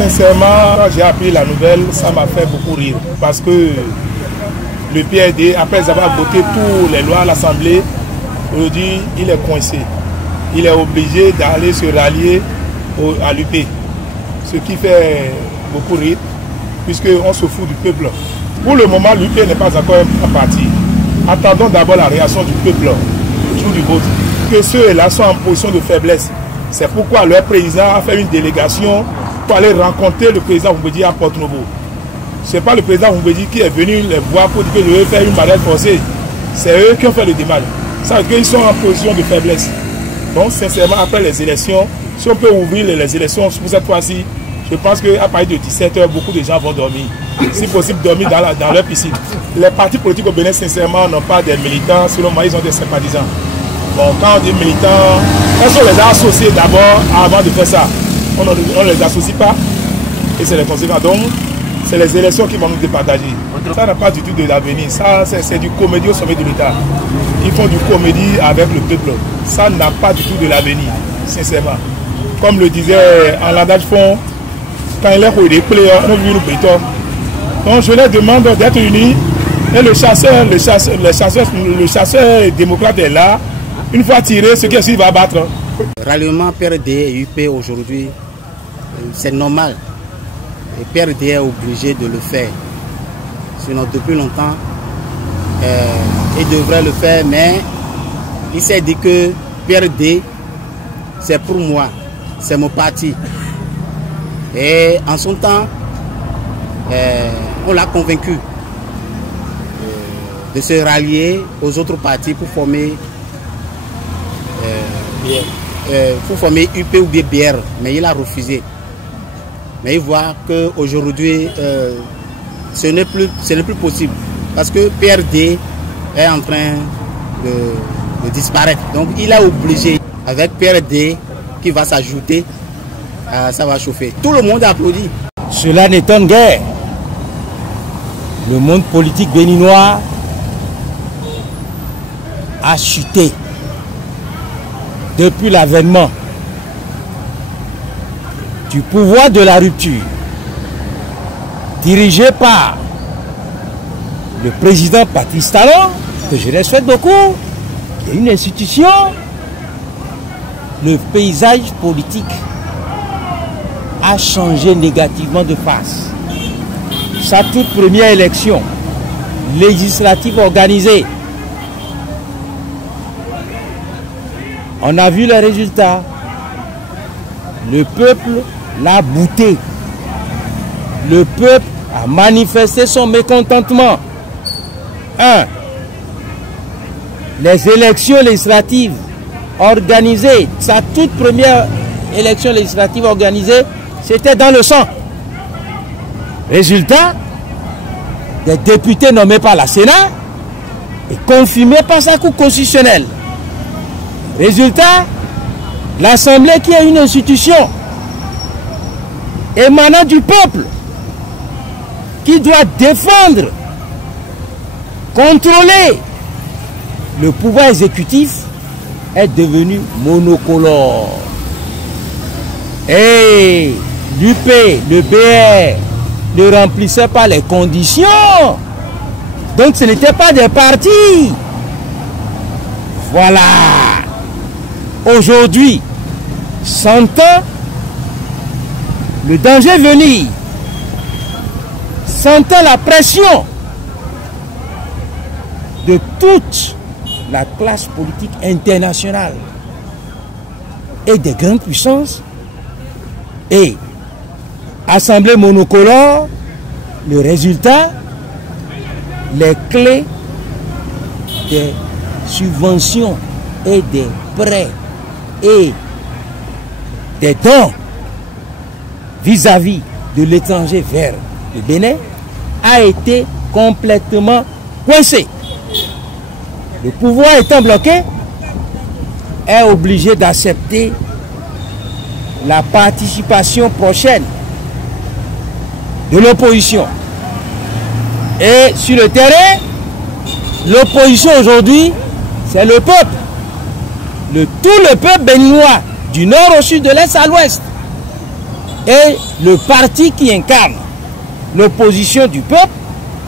Sincèrement, quand j'ai appris la nouvelle, ça m'a fait beaucoup rire. Parce que le PRD, après avoir voté toutes les lois à l'Assemblée, aujourd'hui, il est coincé. Il est obligé d'aller se rallier à l'UP. Ce qui fait beaucoup rire, puisqu'on se fout du peuple. Pour le moment, l'UP n'est pas encore un parti. Attendons d'abord la réaction du peuple, le jour du vote. Que ceux-là sont en position de faiblesse. C'est pourquoi leur président a fait une délégation pour aller rencontrer le président Mbedi à Porto-Novo. Ce n'est pas le président Mbedi qui est venu les voir pour dire que je vais faire une mariage forcée. C'est eux qui ont fait le démarche. Ça veut dire qu'ils sont en position de faiblesse. Donc, sincèrement, après les élections, si on peut ouvrir les élections pour cette fois-ci, je pense qu'à partir de 17h, beaucoup de gens vont dormir. Si possible, dormir dans leur piscine. Les partis politiques au Bénin, sincèrement, n'ont pas des militants. Selon moi, ils ont des sympathisants. Bon, quand on dit militants, est-ce qu'on les a associés d'abord avant de faire ça? On ne les associe pas. Et c'est les conséquences. Donc, c'est les élections qui vont nous départager. Ça n'a pas du tout de l'avenir. Ça, c'est du comédie au sommet de l'État. Ils font du comédie avec le peuple. Ça n'a pas du tout de l'avenir, sincèrement. Comme le disait en langage fond, quand il est pour les players, on veut nous béton. Donc je leur demande d'être unis. Et le chasseur démocrate est là. Une fois tiré, ce qui est sûr, il va battre. Ralliement PRD et UP aujourd'hui, c'est normal. Et PRD est obligé de le faire. Sinon, depuis longtemps, il devrait le faire, mais il s'est dit que PRD, c'est pour moi, c'est mon parti. Et en son temps, on l'a convaincu de se rallier aux autres partis pour former UP ou BR, mais il a refusé. Mais il voit qu'aujourd'hui, ce n'est plus possible, parce que PRD est en train de disparaître. Donc il est obligé, avec PRD qui va s'ajouter, ça va chauffer. Tout le monde applaudit. Cela n'étonne guère. Le monde politique béninois a chuté depuis l'avènement du pouvoir de la rupture dirigé par le président Patrice Talon, que je respecte beaucoup, qui est une institution. Le paysage politique a changé négativement de face. Sa toute première élection législative organisée, on a vu les résultats. Le peuple l'a bouté. Le peuple a manifesté son mécontentement. 1. Les élections législatives organisées, sa toute première élection législative organisée, c'était dans le sang. Résultat, des députés nommés par la Sénat et confirmés par sa Cour constitutionnelle. Résultat, l'Assemblée qui est une institution émanant du peuple, qui doit défendre, contrôler le pouvoir exécutif, est devenu monocolore. Et l'UP, le BR, ne remplissait pas les conditions. Donc ce n'était pas des partis. Voilà. Aujourd'hui, sentant le danger venir, sentant la pression de toute la classe politique internationale et des grandes puissances, et assemblée monocolore, le résultat, les clés des subventions et des prêts et des dons vis-à-vis de l'étranger vers le Bénin a été complètement coincé. Le pouvoir étant bloqué, est obligé d'accepter la participation prochaine de l'opposition. Et sur le terrain, l'opposition aujourd'hui, c'est le peuple. Tout le peuple béninois, du nord au sud, de l'est à l'ouest. Et le parti qui incarne l'opposition du peuple,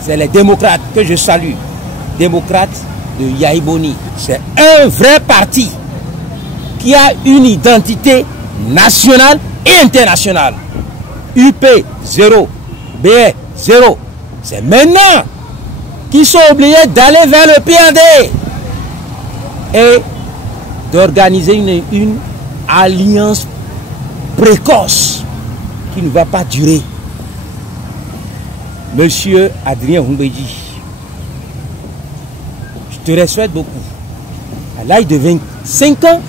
c'est les démocrates que je salue. Démocrates de Yahi Boni. C'est un vrai parti qui a une identité nationale et internationale. UP 0, BE 0. C'est maintenant qu'ils sont obligés d'aller vers le PAD et d'organiser une alliance précoce qui ne va pas durer. Monsieur Adrien Humbedji, je te respecte beaucoup. À l'âge de 25 ans,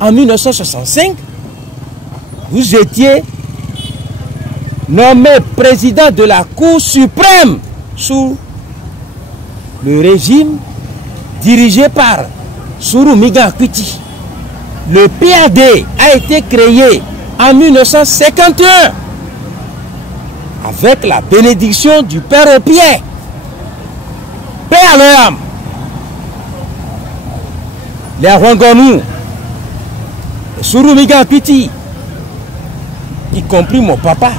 en 1965, vous étiez nommé président de la Cour suprême sous le régime dirigé par Sourou Migakwiti. Le PAD a été créé en 1951 avec la bénédiction du Père Pierre. Paix à leur âme. Les Rwangonou, les Sourou Migakwiti, y compris mon papa,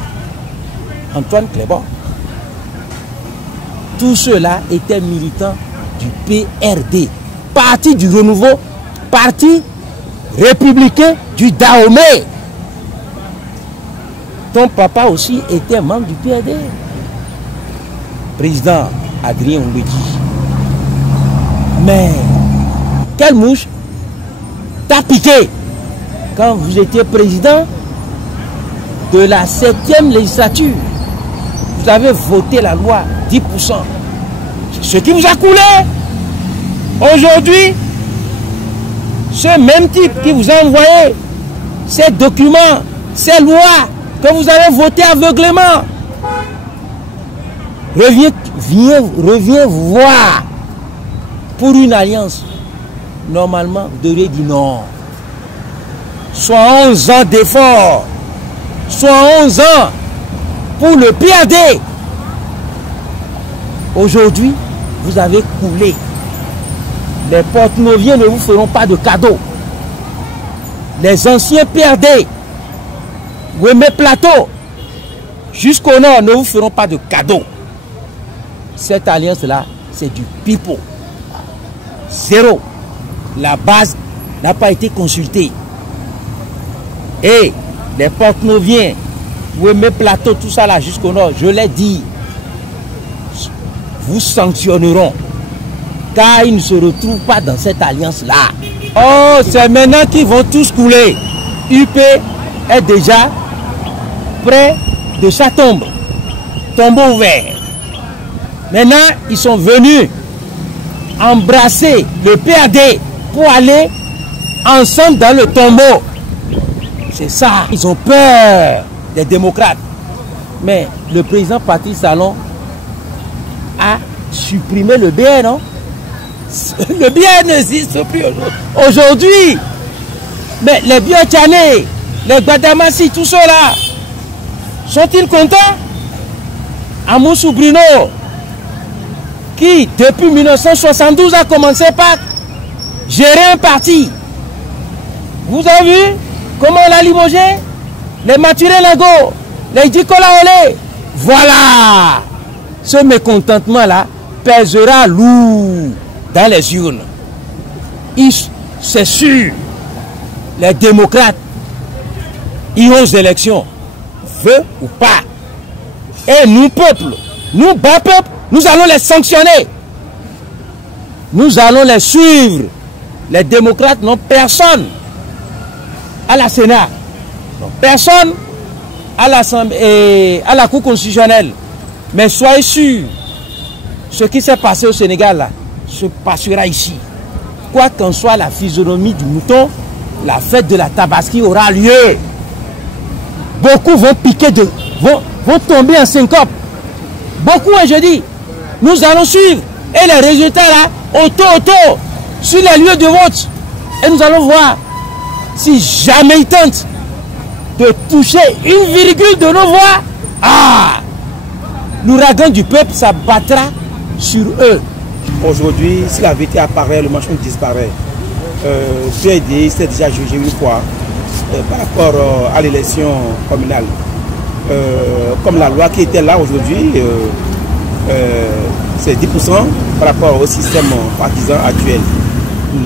Antoine Clébon. Tous ceux-là étaient militants du PRD, parti du renouveau, parti républicain du Dahomey. Ton papa aussi était membre du PRD. Président Adrien Humbedji. Mais quelle mouche t'a piqué quand vous étiez président de la 7e législature? Vous avez voté la loi 10%. C'est ce qui vous a coulé. Aujourd'hui, ce même type qui vous a envoyé ces documents, ces lois que vous avez votées aveuglément, revient vous voir pour une alliance. Normalement, vous devriez dire non. Soit 11 ans d'effort, soit 11 ans pour le PAD. Aujourd'hui, vous avez coulé. Les porte-noviers ne vous feront pas de cadeaux. Les anciens PRD, Wemé Plateau, jusqu'au nord, ne vous feront pas de cadeaux. Cette alliance-là, c'est du pipeau. Zéro. La base n'a pas été consultée. Et les porte-noviers, Wemé Plateau, tout ça là, jusqu'au nord, je l'ai dit, vous sanctionneront. Car ils ne se retrouvent pas dans cette alliance-là. Oh, c'est maintenant qu'ils vont tous couler. UP est déjà près de sa tombe. Tombeau ouvert. Maintenant, ils sont venus embrasser le PAD pour aller ensemble dans le tombeau. C'est ça. Ils ont peur des démocrates. Mais le président Patrice Talon a supprimé le BN, non? Le bien n'existe plus aujourd'hui. Mais les Biotchané, les Gbadamassi, tout cela, sont-ils contents? Amoussou Bruno, qui depuis 1972 a commencé par gérer un parti. Vous avez vu comment on l'a limogé? Les Maturé Lago, les Dikola Olé. Voilà. Ce mécontentement-là pèsera lourd dans les urnes. C'est sûr, les démocrates iront aux élections, veut ou pas. Et nous, peuple, nous, bas peuple, nous allons les sanctionner. Nous allons les suivre. Les démocrates n'ont personne à la Sénat, n'ont personne à l'Assemblée et à la Cour constitutionnelle. Mais soyez sûrs, ce qui s'est passé au Sénégal là, se passera ici. Quoi qu'en soit la physionomie du mouton, la fête de la Tabaski aura lieu. Beaucoup vont piquer vont tomber en syncope. Beaucoup, je dis, nous allons suivre. Et les résultats là, auto, sur les lieux de vote. Et nous allons voir si jamais ils tentent de toucher une virgule de nos voix. L'ouragan du peuple s'abattra sur eux. Aujourd'hui, si la vérité apparaît, le mensonge disparaît. PAD s'est déjà jugé une fois. par rapport à l'élection communale. Comme la loi qui était là aujourd'hui, c'est 10% par rapport au système partisan actuel.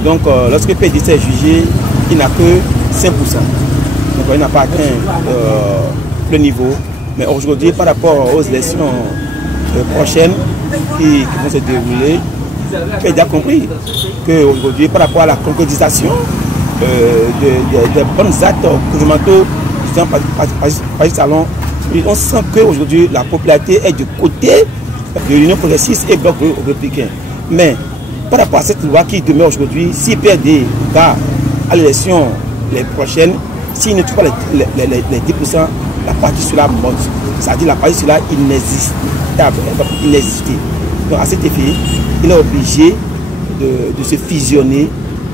Donc lorsque le PDC est jugé, il n'a que 5%. Donc il n'a pas atteint le niveau. Mais aujourd'hui, par rapport aux élections prochaines qui vont se dérouler, j'ai déjà compris qu'aujourd'hui, par rapport à la concrétisation des bonnes actes gouvernementaux, on sent qu'aujourd'hui la popularité est du côté de l'Union progressiste et bloc républicain. Mais par rapport à cette loi qui demeure aujourd'hui, si PRD va à l'élection les prochaines, s'il ne trouve pas les 10%, la partie sera morte. C'est-à-dire la partie sera inexistée. Donc à cet effet, il est obligé de se fusionner,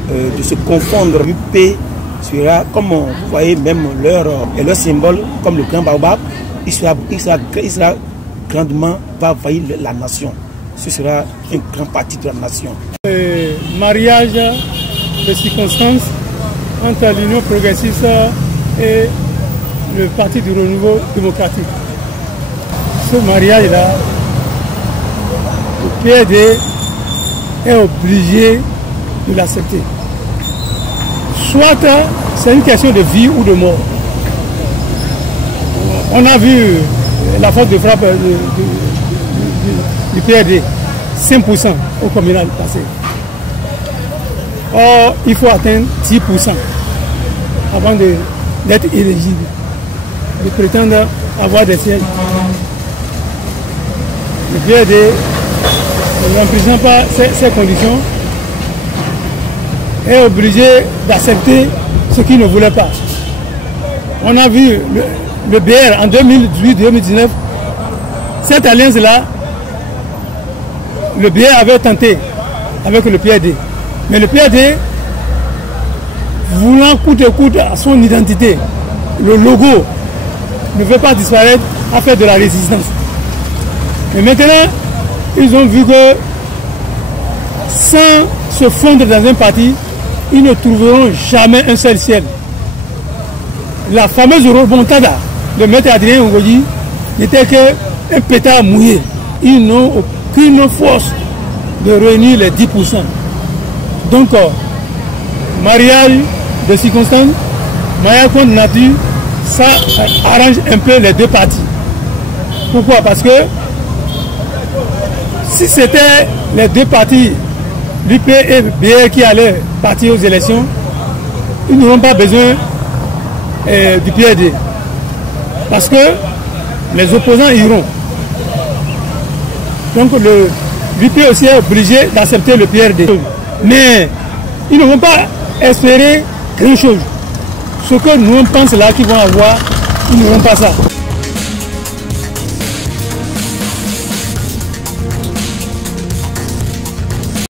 de se confondre. UP sera, comme vous voyez, même leur symbole, comme le grand baobab, il sera grandement, va envahir la nation. Ce sera une grande partie de la nation. Mariage de circonstances entre l'Union progressiste et le Parti du Renouveau démocratique. Ce mariage-là, le PRD est obligé de l'accepter. Soit c'est une question de vie ou de mort. On a vu la force de frappe du PRD, 5% au communal passé. Or, il faut atteindre 10% avant d'être éligible, de prétendre avoir des sièges. Le PRD, ne remplissant pas ces conditions, est obligé d'accepter ce qu'il ne voulait pas. On a vu le BR en 2018-2019, cette alliance-là, le BR avait tenté avec le PRD. Mais le PRD, voulant coûte que coûte à son identité, le logo ne veut pas disparaître, à faire de la résistance. Mais maintenant, ils ont vu que sans se fondre dans un parti, ils ne trouveront jamais un seul ciel. La fameuse remontada de Maître Adrien Ngoyi n'était qu'un pétard mouillé. Ils n'ont aucune force de réunir les 10%. Donc, mariage de circonstances, mariage contre nature, ça arrange un peu les deux parties. Pourquoi? Parce que si c'était les deux partis, l'UP et BR, qui allaient partir aux élections, ils n'auront pas besoin du PRD. Parce que les opposants iront. Donc l'UP aussi est obligé d'accepter le PRD. Mais ils ne vont pas espérer grand chose. Ce que nous on pense là qu'ils vont avoir, ils n'auront pas ça.